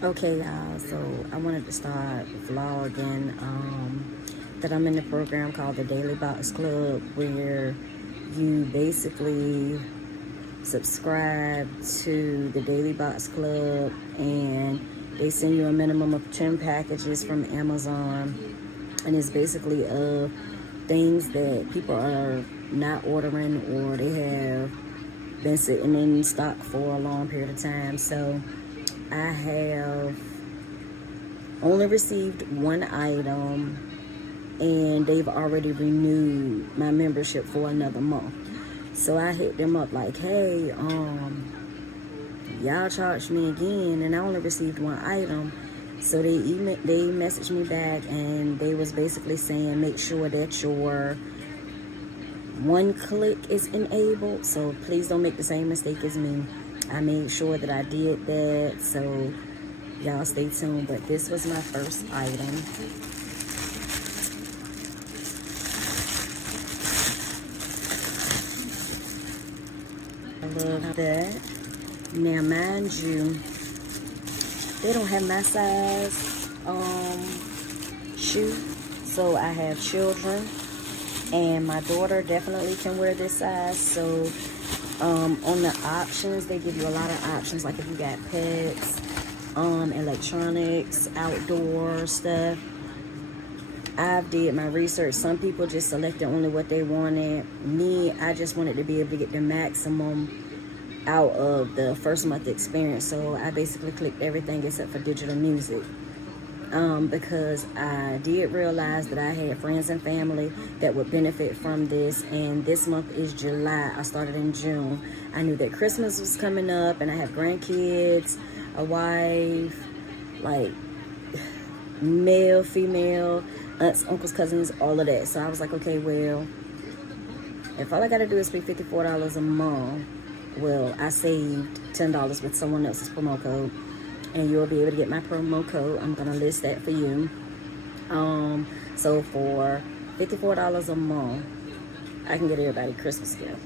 Okay, y'all, so I wanted to start vlogging that I'm in a program called the Daily Box Club, where you basically subscribe to the Daily Box Club and they send you a minimum of 10 packages from Amazon, and it's basically things that people are not ordering, or they have been sitting in stock for a long period of time. So I have only received one item, and they've already renewed my membership for another month. So I hit them up like, hey, y'all charged me again, and I only received one item. So they messaged me back, and they was basically saying, make sure that your one click is enabled. So please don't make the same mistake as me. I made sure that I did that. So y'all stay tuned. But this was my first item. I love that. Now, mind you, they don't have my size shoe. So I have children, and my daughter definitely can wear this size. So on the options, they give you a lot of options, like if you got pets, electronics, outdoor stuff. I've did my research. Some people just selected only what they wanted. Me, I just wanted to be able to get the maximum out of the first month experience. So I basically clicked everything except for digital music. Because I did realize that I had friends and family that would benefit from this, and this month is July. I started in June. I knew that Christmas was coming up, and I have grandkids, a wife, like male, female, aunts, uncles, cousins, all of that. So I was like, okay, well, if all I gotta do is pay $54 a month, well, I saved $10 with someone else's promo code, and you'll be able to get my promo code. I'm gonna list that for you. So for $54 a month, I can get everybody a Christmas gift.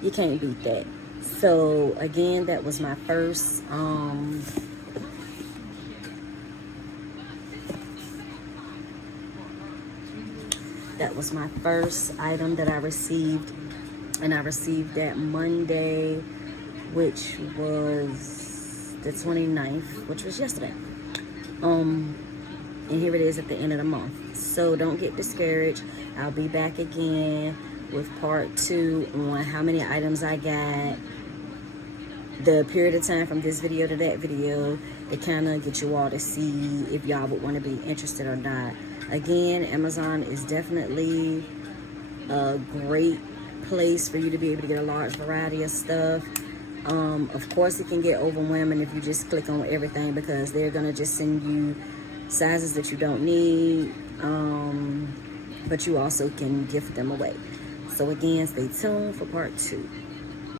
You can't beat that. So again, that was my first item that I received, and I received that Monday, which was the 29th, which was yesterday. And here it is at the end of the month. So don't get discouraged. I'll be back again with part 2 on how many items I got, the period of time from this video to that video, to kind of get you all to see if y'all would want to be interested or not. Again, Amazon is definitely a great place for you to be able to get a large variety of stuff. Of course, it can get overwhelming if you just click on everything, because they're gonna just send you sizes that you don't need, but you also can gift them away. So again, stay tuned for part 2.